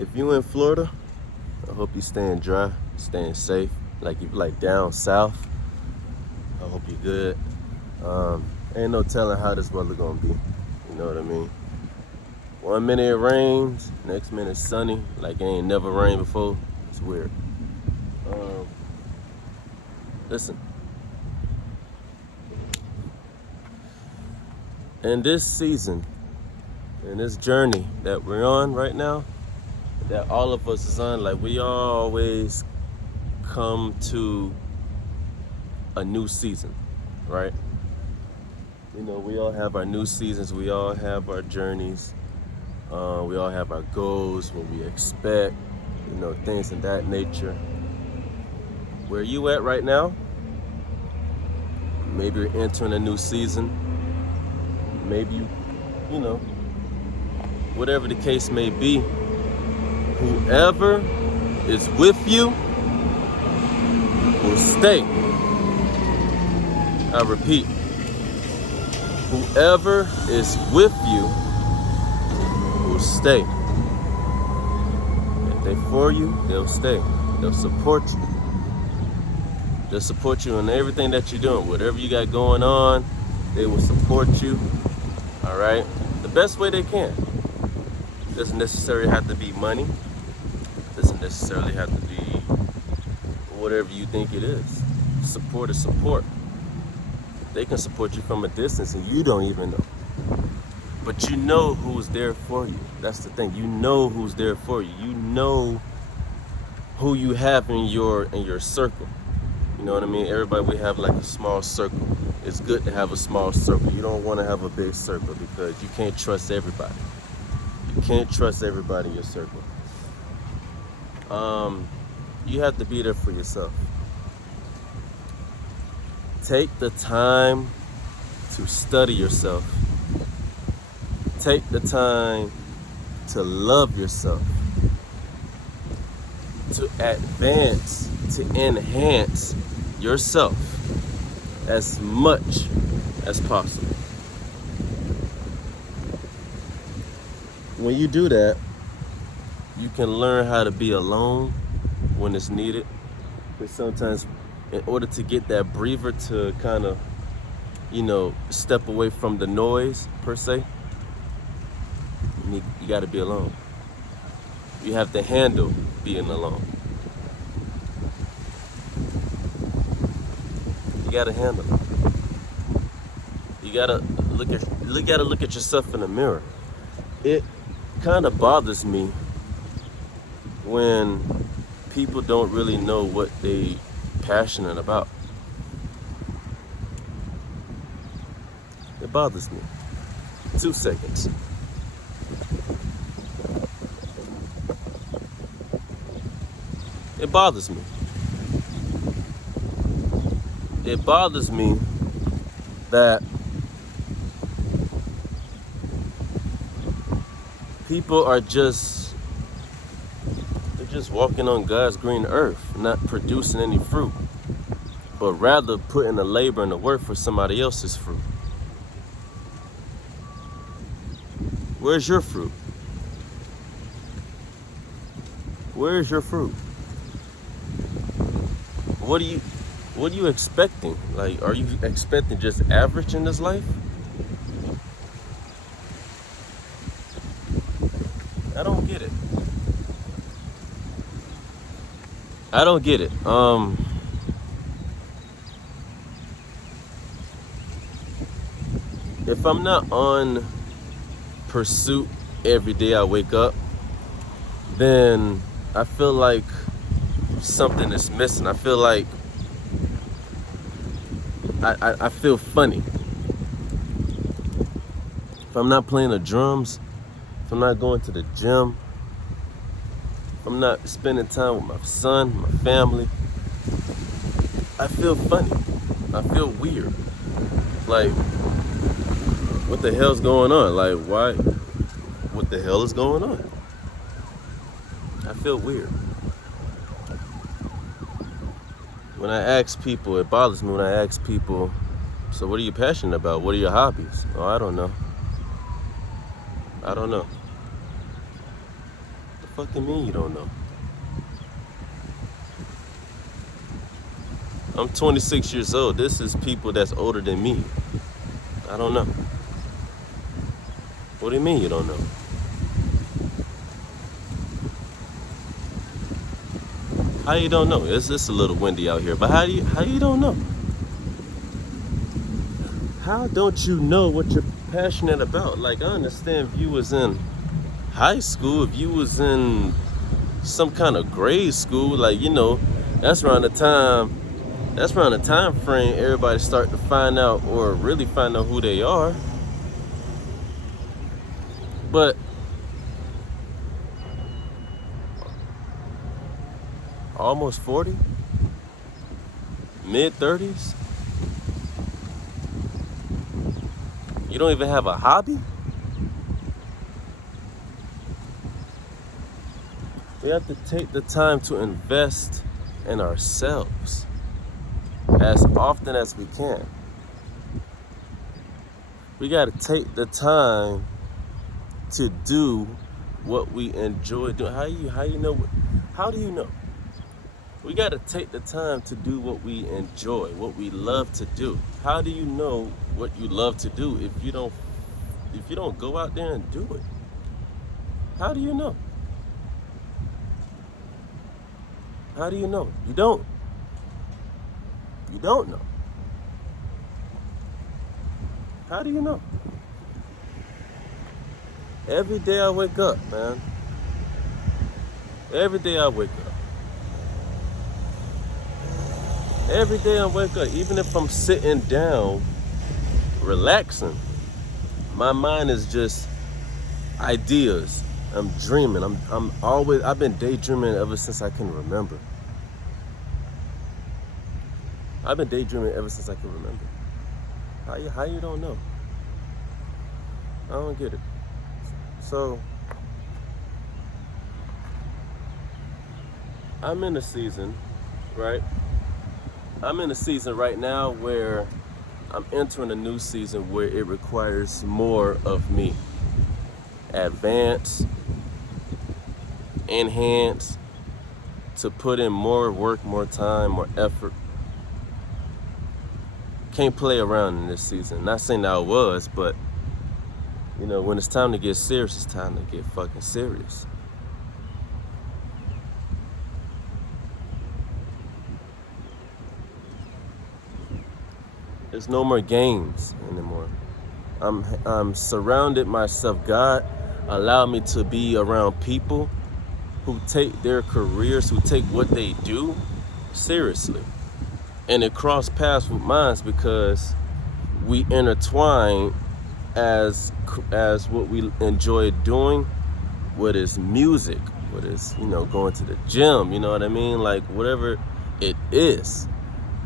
If you in Florida, I hope you staying dry, staying safe. Like if you like down south, I hope you good. Ain't no telling how this weather gonna be. You know what I mean? One minute it rains, next minute it's sunny. Like it ain't never rained before. It's weird. Um, Listen, in this season, in this journey that we're on right now, that all of us is on, like we always come to a new season, right? You know, we all have our new seasons, we all have our journeys, we all have our goals, what we expect, things of that nature. Where you at right now? Maybe you're entering a new season. Maybe you, whatever the case may be, whoever is with you will stay. I repeat, whoever is with you will stay. If they for you, they'll stay. They'll support you. They'll support you in everything that you're doing. Whatever you got going on, they will support you. All right? The best way they can. Doesn't necessarily have to be money. Doesn't necessarily have to be whatever you think it is. Support is support. They can support you from a distance and you don't even know. But you know who's there for you. That's the thing. You know who's there for you. You know who you have in your circle. You know what I mean? Everybody, we have like a small circle. It's good to have a small circle. You don't want to have a big circle because you can't trust everybody. You can't trust everybody in your circle. You have to be there for yourself. Take the time to study yourself. Take the time to love yourself. To advance, to enhance yourself as much as possible. When you do that, you can learn how to be alone when it's needed. But sometimes in order to get that breather to kind of, step away from the noise per se, you got to be alone. You have to handle being alone. You gotta handle it. You gotta look at yourself in the mirror. It kind of bothers me when people don't really know what they passionate about. It bothers me. 2 seconds. It bothers me. It bothers me that people are just walking on God's green earth, not producing any fruit, but rather putting the labor and the work for somebody else's fruit. Where's your fruit? Where's your fruit? What are you expecting? Like, are you expecting just average in this life? I don't get it. I don't get it. If I'm not on pursuit every day I wake up, then I feel like something is missing. I feel like I feel funny. If I'm not playing the drums, if I'm not going to the gym, if I'm not spending time with my son, my family, I feel funny. I feel weird. Like, what the hell's going on? Like, why? What the hell is going on? I feel weird. When I ask people, it bothers me when I ask people, so what are you passionate about? What are your hobbies? Oh, I don't know. Fucking mean you don't know? I'm 26 years old. This is people that's older than me. I don't know. What do you mean you don't know? How you don't know? It's a little windy out here, but how you don't know? How don't you know what you're passionate about? Like, I understand if you was in high school, if you was in some kind of grade school, like, you know, that's around the time frame everybody start to find out or really find out who they are. But almost 40, mid-30s, you don't even have a hobby? We have to take the time to invest in ourselves as often as we can. We got to take the time to do what we enjoy doing. How do you know? We got to take the time to do what we enjoy, what we love to do. How do you know what you love to do if you don't go out there and do it? How do you know? How do you know? You don't. You don't know. How do you know? Every day I wake up, man. Every day I wake up. Every day I wake up, even if I'm sitting down, relaxing, my mind is just ideas. I'm dreaming. I've been daydreaming ever since I can remember. I've been daydreaming ever since I can remember. How you don't know? I don't get it. So, I'm in a season, right? I'm in a season right now where I'm entering a new season where it requires more of me. Advance, enhance, to put in more work, more time, more effort. Can't play around in this season. Not saying that I was, but you know, when it's time to get serious, it's time to get fucking serious. There's no more games anymore. I'm surrounded myself. God allowed me to be around people who take their careers, who take what they do seriously. And it crossed paths with mine because we intertwine as what we enjoy doing, what is music, what is, you know, going to the gym, you know what I mean? Like, whatever it is,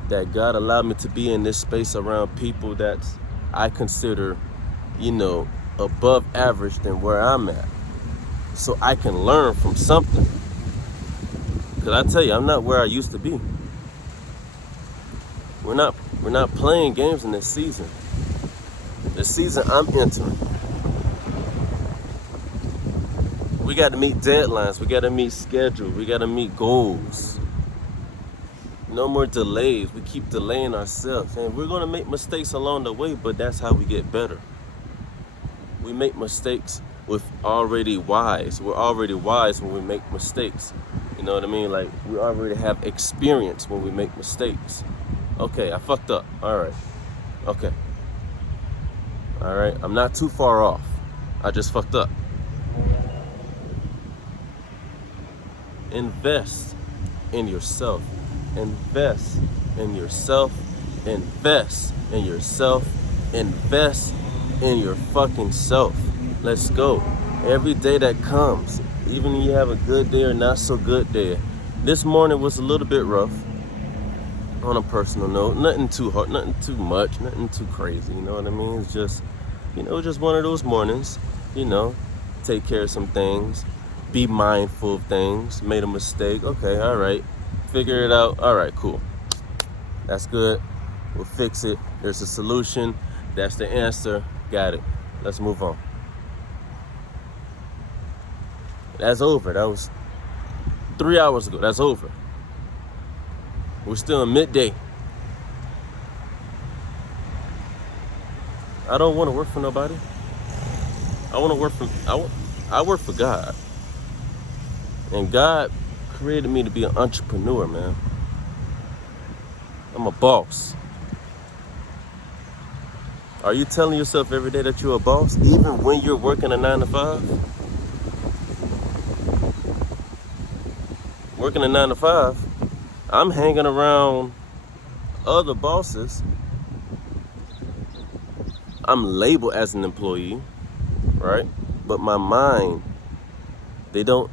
that God allowed me to be in this space around people that I consider, you know, above average than where I'm at. So I can learn from something. Because I tell you, I'm not where I used to be. We're not playing games in this season. The season I'm entering. We got to meet deadlines. We got to meet schedules. We got to meet goals. No more delays. We keep delaying ourselves. And we're going to make mistakes along the way, but that's how we get better. We make mistakes with already wise. We're already wise when we make mistakes. You know what I mean? Like, we already have experience when we make mistakes. Okay, I fucked up. All right. Okay. All right. I'm not too far off. I just fucked up. Invest in yourself. Invest in yourself. Invest in yourself. Invest in your fucking self. Let's go. Every day that comes, even when you have a good day or not so good day. This morning was a little bit rough. On a personal note, nothing too hard, nothing too much, nothing too crazy, you know what I mean? It's just, you know, just one of those mornings, you know, take care of some things, be mindful of things, made a mistake, okay, all right, figure it out, all right, cool. That's good, we'll fix it, there's a solution, that's the answer, got it, let's move on. That's over. That was 3 hours ago. That's over. We're still in midday. I don't want to work for nobody. I want to work for I work for God. And God created me to be an entrepreneur, man. I'm a boss. Are you telling yourself every day that you're a boss, even when you're working a 9 to 5? Working a 9 to 5, I'm hanging around other bosses. I'm labeled as an employee, right? But my mind, they don't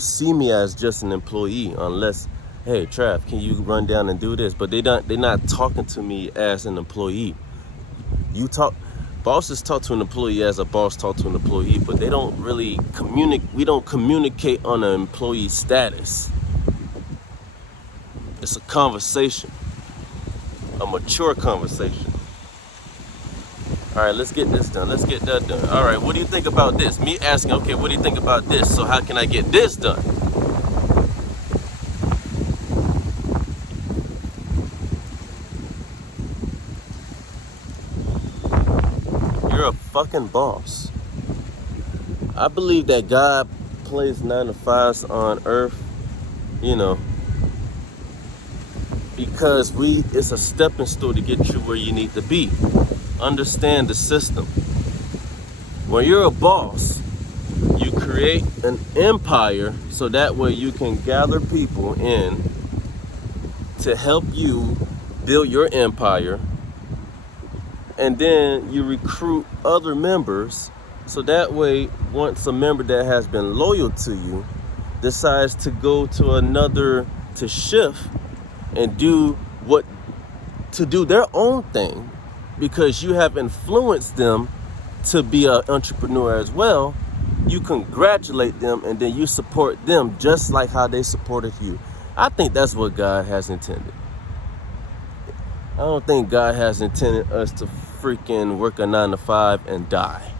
see me as just an employee unless, hey, Trav, can you run down and do this? But they're not talking to me as an employee. Bosses talk to an employee as a boss talk to an employee, but they don't really communicate. We don't communicate on an employee status. It's a conversation, a mature conversation. All right, let's get this done. Let's get that done. All right, what do you think about this? Me asking, okay, what do you think about this? So how can I get this done? You're a fucking boss. I believe that God placed 9 to 5s on earth, because it's a stepping stone to get you where you need to be. Understand the system. When you're a boss, you create an empire so that way you can gather people in to help you build your empire, and then you recruit other members so that way once a member that has been loyal to you decides to go to another, to shift and do their own thing, because you have influenced them to be an entrepreneur as well, you congratulate them and then you support them just like how they supported you. I think that's what God has intended. I don't think God has intended us to freaking work a 9 to 5 and die.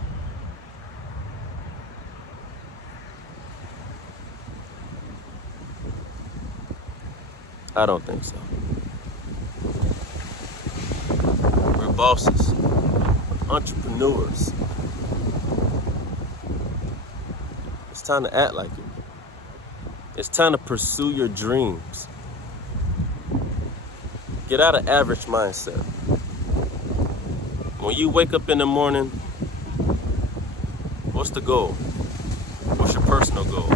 I don't think so. We're bosses, entrepreneurs. It's time to act like it. It's time to pursue your dreams. Get out of average mindset. When you wake up in the morning, what's the goal? What's your personal goal?